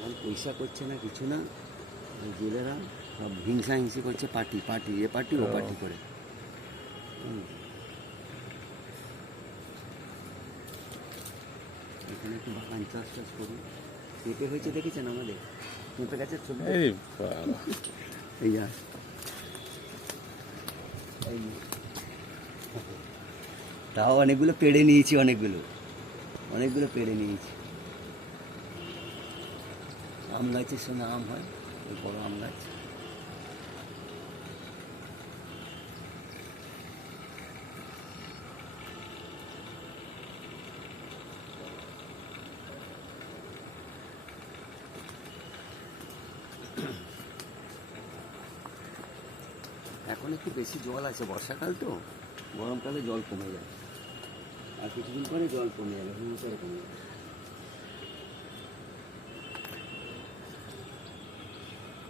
এখন পয়সা করছে না কিছু না। জেলেরা সব হিংসা হিংসি করছে পার্টি পার্টি এ পার্টি ও। পার্টি করে। এখানে একটু বাগান চাষ টাস করুন। পেঁপে হয়েছে দেখেছেন আমাদের? পেঁপে গাছের ছবি এই এই তাও অনেকগুলো পেড়ে নিয়েছি অনেকগুলো। অনেকগুলো পেড়ে নিয়েছি। আম গাছের সঙ্গে আম হয়, ওই বড় আম গাছ এখন একটু বেশি জল আছে? বর্ষাকাল তো। গরমকালে জল কমে যায়। আর কিছুদিন পরে জল কমে যাবে হুম করে কমে যাবে।